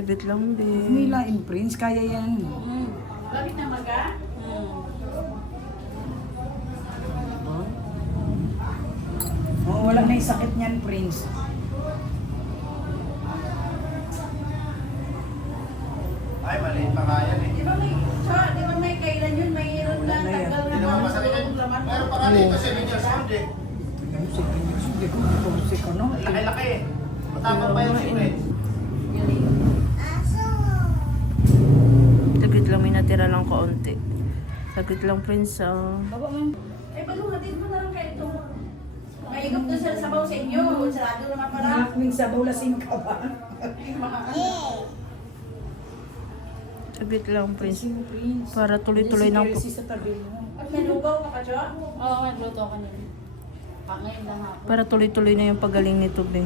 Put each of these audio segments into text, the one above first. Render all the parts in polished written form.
Saglit lang, be. Mila in Prince, kaya yan. Lapit na maga? Oh, wala na yung sakit niyan, Prince. Ay, maliit pa kaya eh. Di ba may kailan yun? Mayroon lang Wala na yan. tagal Hindi na naman mga masakit yan. laman. Meron pa kami ito 7 years old eh. Sige ko, pulsi ko, no? Laki-laki eh. Matapang pa yung secret. Saglit lang, may natira lang kaunti. Saglit lang, Prince. Baba mo. Ay, baluhatid mo na lang kayo ito. Maigap doon sa sabaw sa inyo. Sarado naman pala. Nakakming sabaw lasing ka ba? Saglit lang, Prince. Lasing mo, Prince. Para tuloy-tuloy ng... Hindi si sa tabi mo. Pag nalugaw ka pa, Jo? Oo, nagluto ako niyan. Ngayon lang ako. Para tuloy-tuloy na yung pagaling nito, be.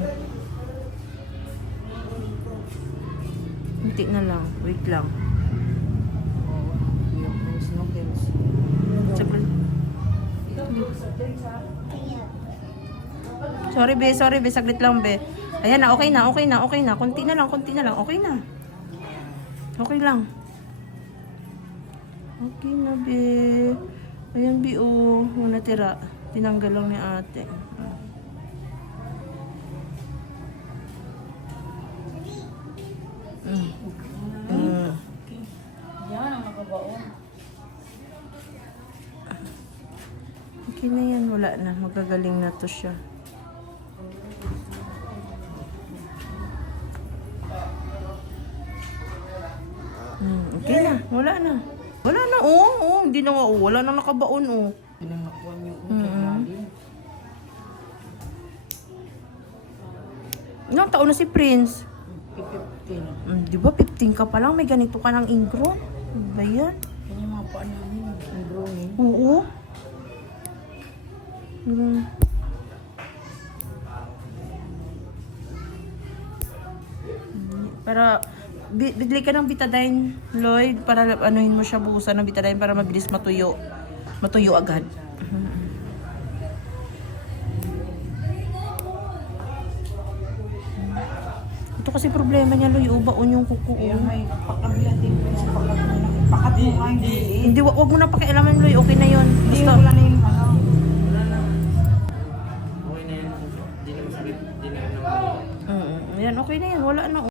Hinti na lang. Wait lang. Saglit. Sorry, be. Saglit lang, be. Ayan na, okay na. Konti na lang. Okay na. Okay lang. Okay na, be. Ayan, be, oh. Yung natira. Tinanggal lang ni ate. Yan ang magabaon. Okay na yan. Wala na. Magagaling na to siya. Okay na. Wala na. Hindi na nga, Wala na nakabaon, Pinangakuan yung Ilang taon na si Prince? 15. Di ba 15 ka pa lang? May ganito ka ng ingrown? Ano ba yan? Yan yung mga paan namin. Ang growing. Oo. Para bigli ka ng betadine, Lloyd, para anuhin mo siya, buhusan ng betadine para mabilis matuyo. Matuyo agad. Ito kasi problema niya, Lloyd, ubaon yung kuko. Kaya may pakabilatin ko sa pakat mo nga hindi. Hindi, wag mo na pakialaman, Lloyd. Okay na yun. Hindi, Basta, wala na yung ano. Okay na yan. Hindi na masakit. Hindi na naman. Ayan, okay na yan. Wala na.